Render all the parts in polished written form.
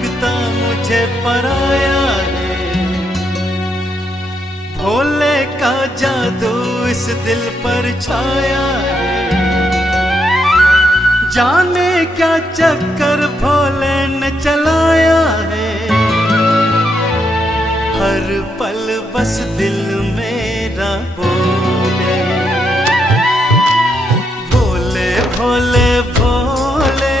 लगता मुझे पराया है। भोले का जादू इस दिल पर छाया है। जाने क्या चक्कर भोले ने चलाया है। हर पल बस दिल मेरा बोले भोले भोले भोले,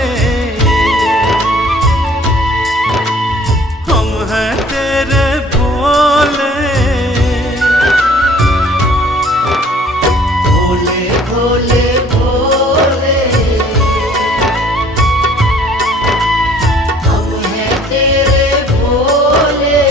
हम हैं तेरे भोले। भोले भोले भोले, हम हैं तेरे भोले।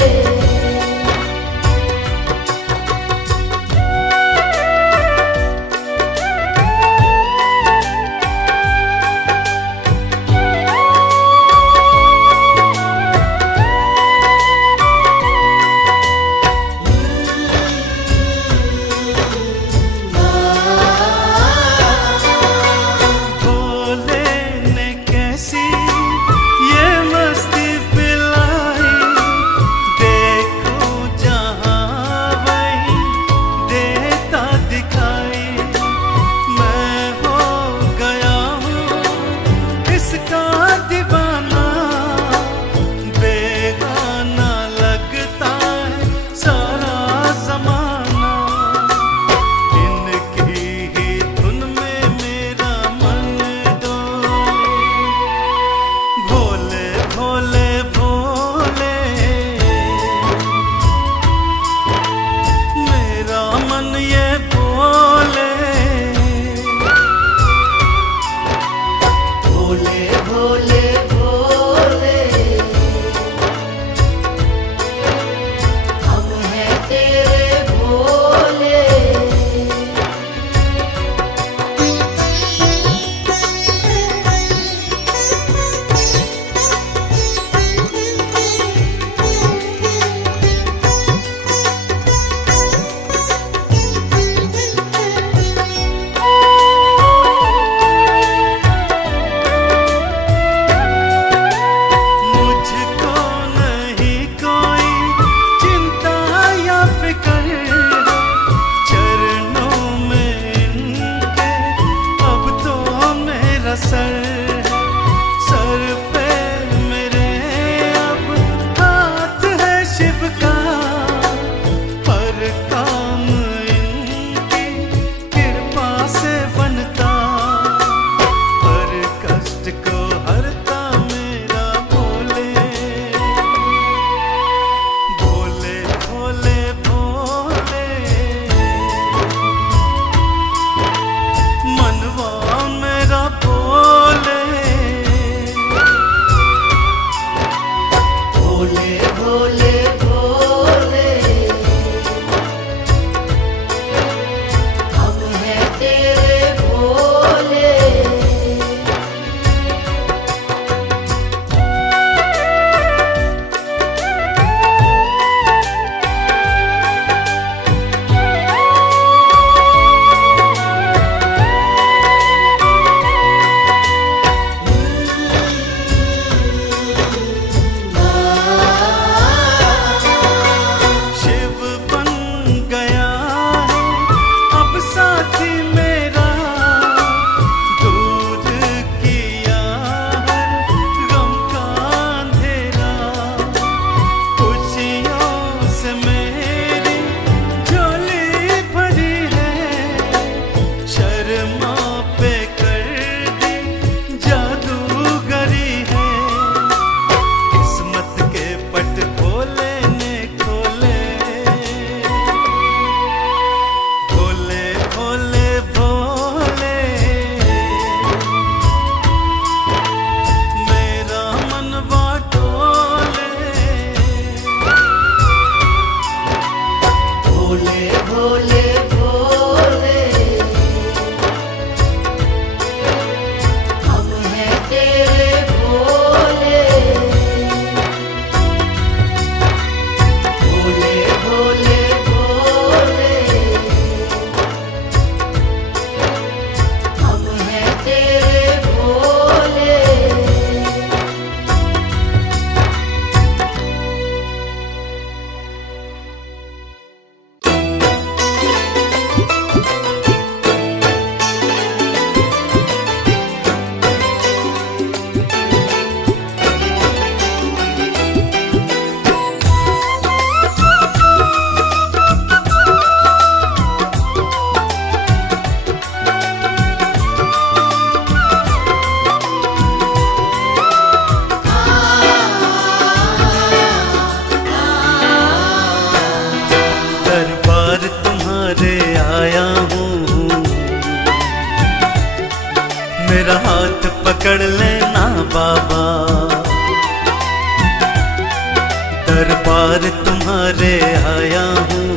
मेरा हाथ पकड़ लेना बाबा, दरबार तुम्हारे आया हूँ,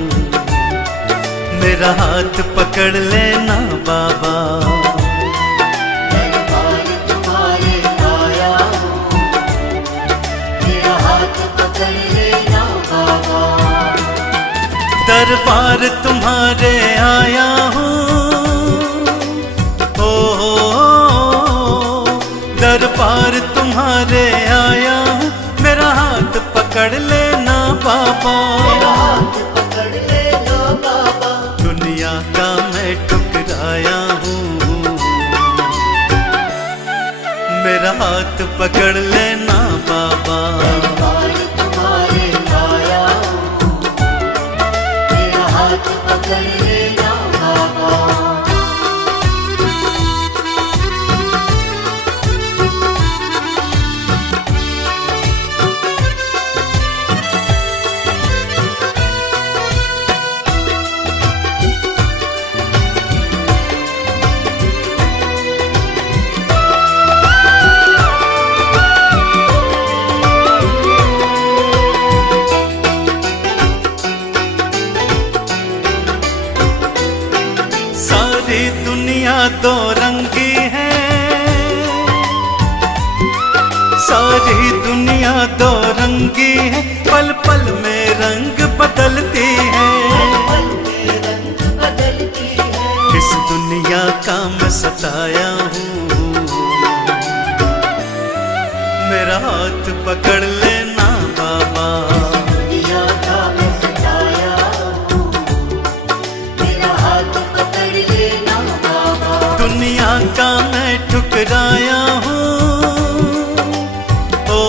मेरा हाथ पकड़ लेना बाबा। दरबार तुम्हारे आया हूँ, मेरा हाथ पकड़ लेना बाबा। दरबार तुम्हारे आया हूँ, ओ दरबार तुम्हारे आया हूँ, मेरा हाथ पकड़ लेना बाबा। मेरा हाथ पकड़ लेना बाबा। दुनिया का मैं ठुकराया हूँ, मेरा हाथ पकड़ लेना बाबा। दरबार तुम्हारे आया हूँ, मेरा हाथ पकड़ लेना बाबा। सारी दुनिया दो रंगी है, सारी दुनिया दो रंगी है, पल पल में रंग बदलती है। पल में रंग बदलती है। इस दुनिया का मैं सताया हूँ, मेरा हाथ पकड़ लेना बाबा। दुनिया का मैं सताया हूँ, मेरा हाथ पकड़ लेना बाबा। दुनिया का मैं ठुकराया हूँ, ओ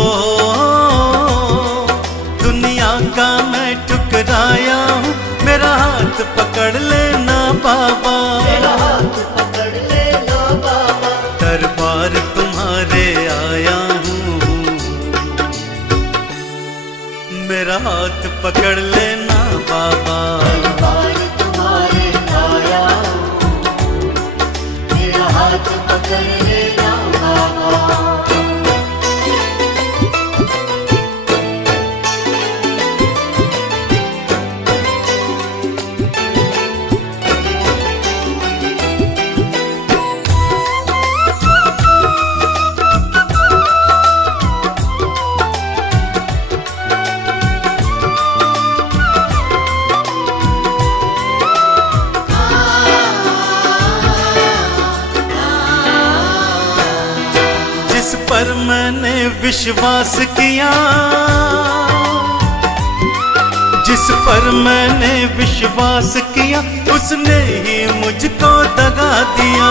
दुनिया का मैं ठुकराया हूँ, मेरा हाथ पकड़ लेना बाबा। मेरा हाथ पकड़ लेना बाबा। दरबार तुम्हारे आया हूँ, मेरा हाथ पकड़ लेना बाबा। दरबार तुम्हारे आया हूँ, मेरा हाथ पकड़ लेना बाबा। जिस पर मैंने विश्वास किया, जिस पर मैंने विश्वास किया, उसने ही मुझको दगा दिया।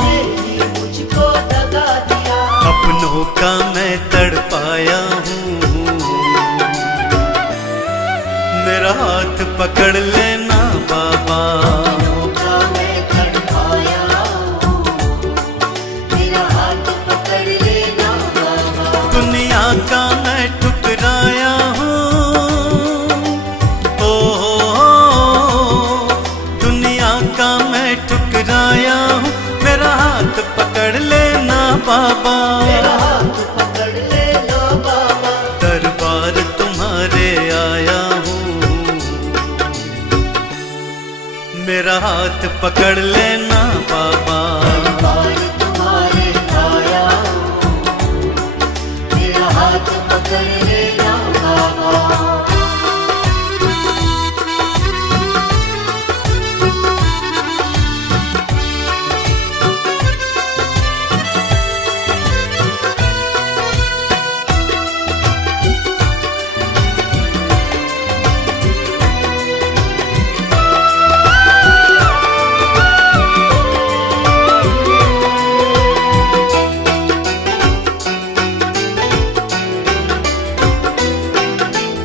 तेरी मुझको दगा दिया। अपनों का मैं तड़पाया हूँ, मेरा हाथ पकड़ लेना बाबा। का मैं तड़पाया हूँ, मेरा हाथ पकड़ लेना बाबा। दुनिया का मैं ठुकराया हूँ, ओ दुनिया का मैं ठुकराया हूँ, मेरा हाथ पकड़ लेना बाबा। मेरा हाथ पकड़ लेना बाबा। दरबार तुम्हारे आया हूँ, मेरा हाथ पकड़ लेना बाबा। दरबार तुम्हारे आया हूँ, मेरा हाथ पकड़ लेना बाबा।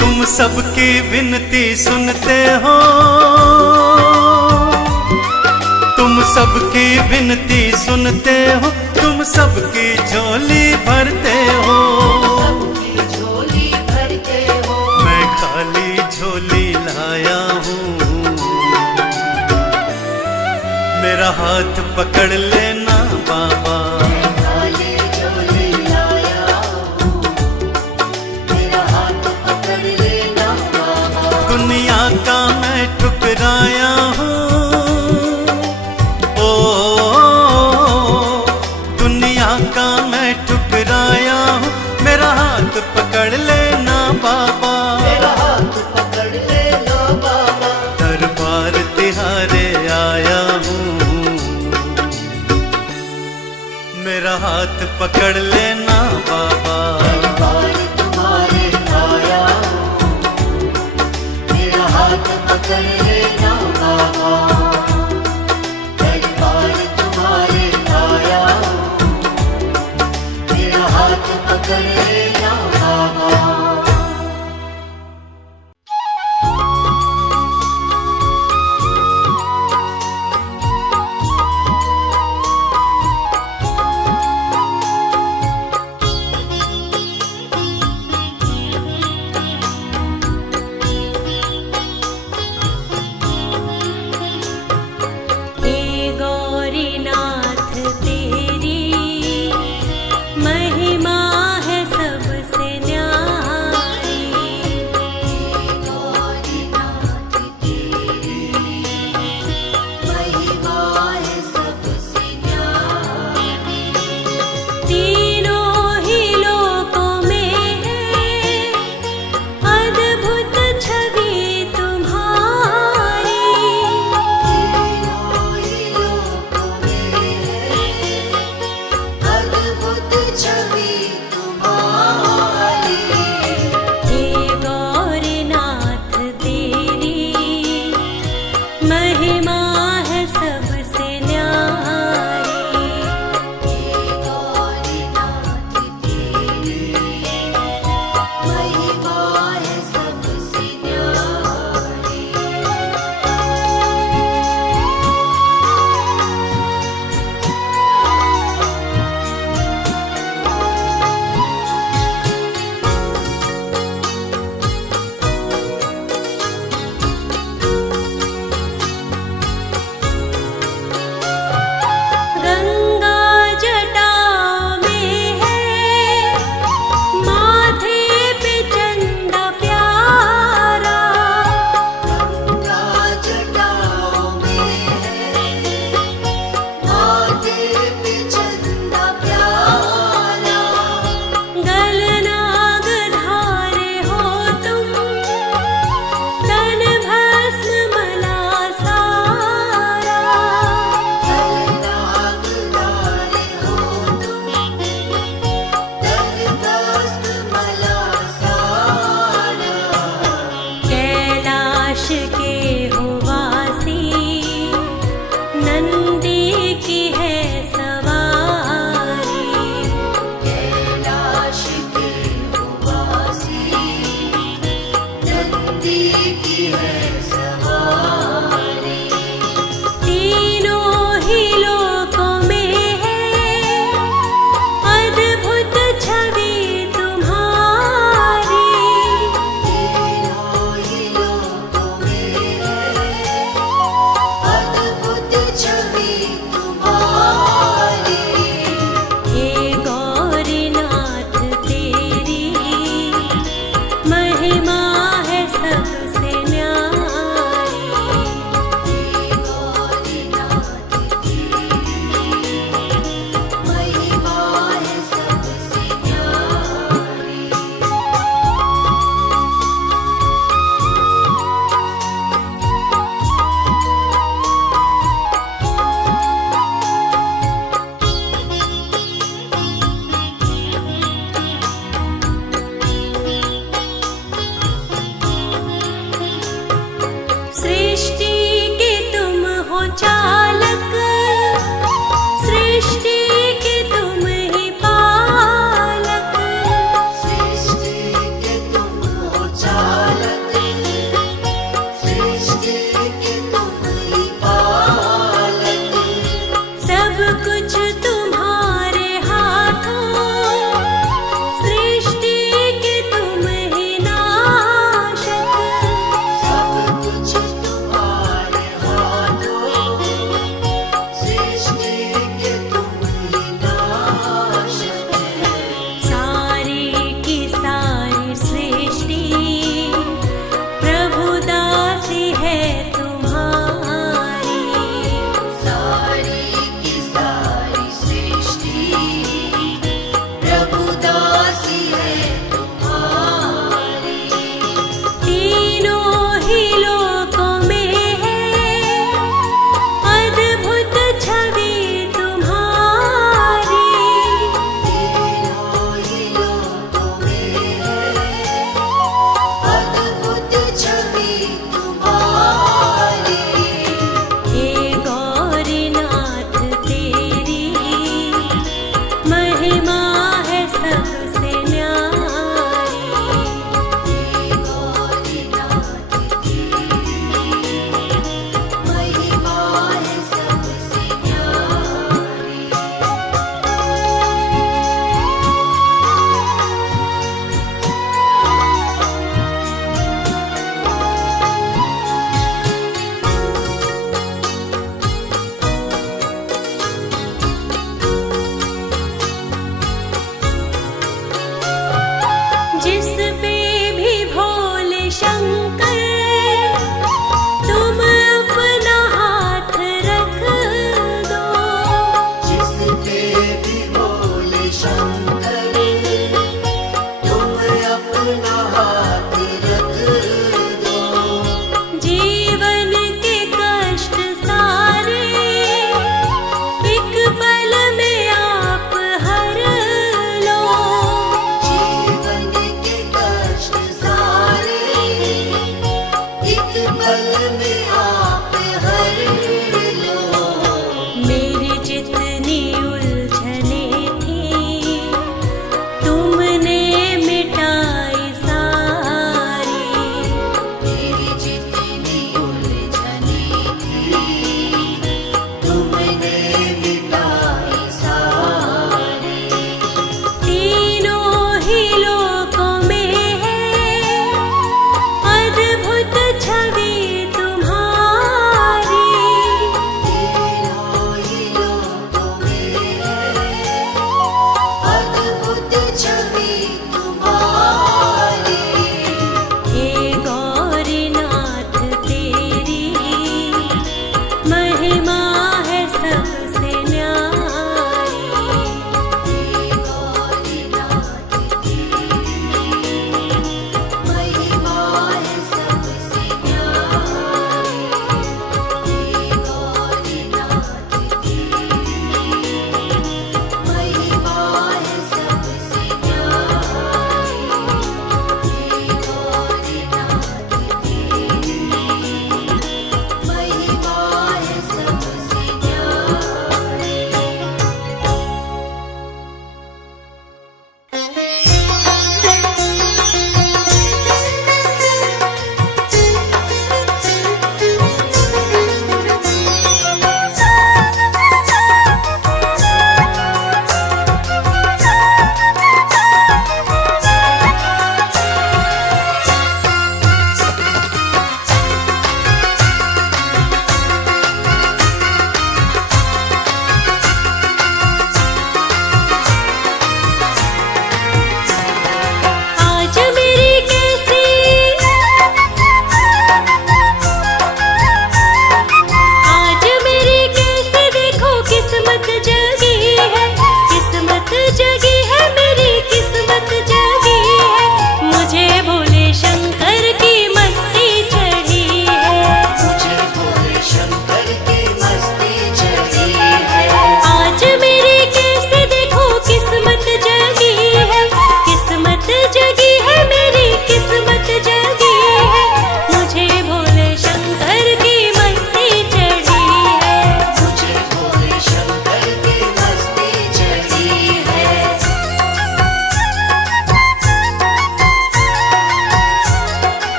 तुम सबकी विनती सुनते हो, तुम सबकी विनती सुनते हो, तुम सबकी झोली भरते हो। सबकी झोली भरते हो। मैं खाली झोली लाया हूँ, मेरा हाथ पकड़ लेना बाबा। पकड़ लेना बाबा। दरबार तुम्हारे आया हूँ, मेरा हाथ पकड़ लेना बाबा। दरबार तुम्हारे आया हूँ, मेरा हाथ पकड़ लेना बाबा।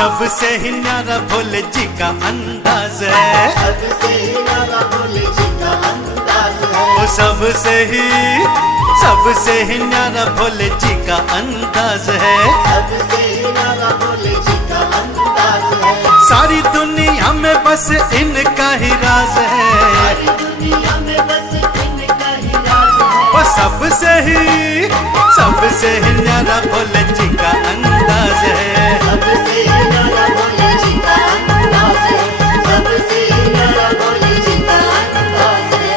सबसे ही न्यारा भोले जी का अंदाज है, सबसे न्यारा भोले जी का अंदाज है, वो सबसे ही न्यारा भोले जी का अंदाज है, सबसे न्यारा भोले जी का अंदाज है। सारी दुनिया में बस इनका ही राज है, सारी दुनिया में बस इनका ही राज है, वो सबसे ही न्यारा भोले जी का अंदाज है। सबसे न्यारा भोले जी का अंदाज है, सबसे न्यारा भोले जी का अंदाज है।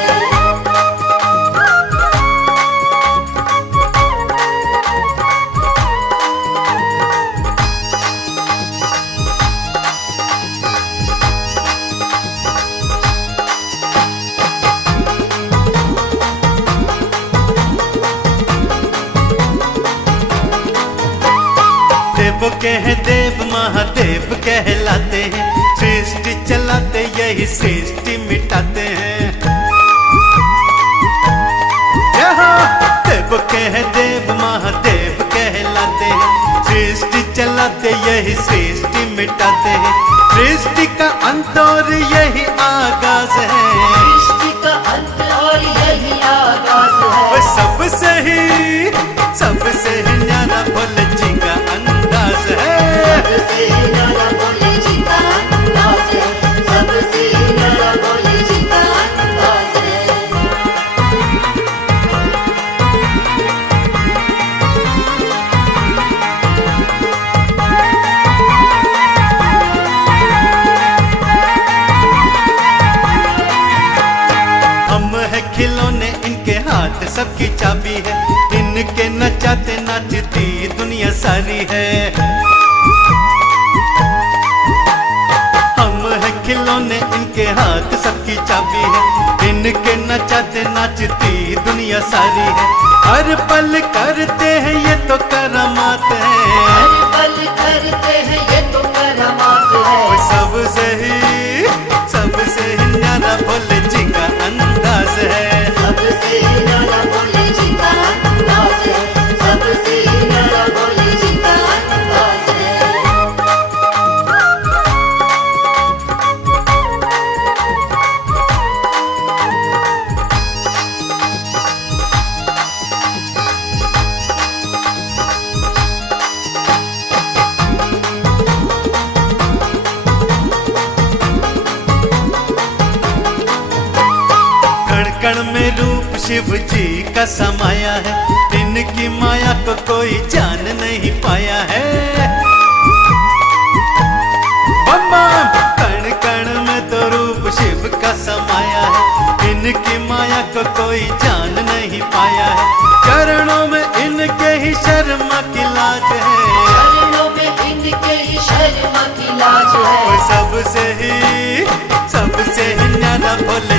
देव के हैं देव महादेव कहलाते हैं, सृष्टि चलाते यही सृष्टि मिटाते हैं। यहाँ देव के हैं देव महादेव कहलाते हैं, सृष्टि चलाते यही सृष्टि मिटाते हैं। सृष्टि का अंत और यही आगाज है, सृष्टि का अंत और यही आगाज है। वो सबसे ही न्यारा भोले जी का अंदाज है। सबसे न्यारा भोले जी का अंदाज है, सबसे न्यारा भोले जी का अंदाज है। हम है खिलौने इनके हाथ सबकी चाबी है, इनके नचाते नाचती दुनिया सारी है। हम है खिलौने इनके हाथ सबकी चाबी है, इनके नचाते नाचती दुनिया सारी है। हर पल करते हैं ये तो करामात है, हर पल करते हैं ये तो करामात है। वो सबसे ही न्यारा भोले जी का अंदाज है। सबसे न्यारा भोले जी का अंदाज है, सबसे न्यारा भोले जी का अंदाज है। कण कण में रूप शिव जी का समाया है, इनकी माया को कोई जान नहीं पाया है। बम बम! कण कण में तो रूप शिव का समाया है, इनकी माया को कोई जान नहीं पाया है। चरणों में इनके ही शर्मा की लाज है, चरणों में इनके ही शर्मा की लाज है। वो सबसे ही न्यारा भोले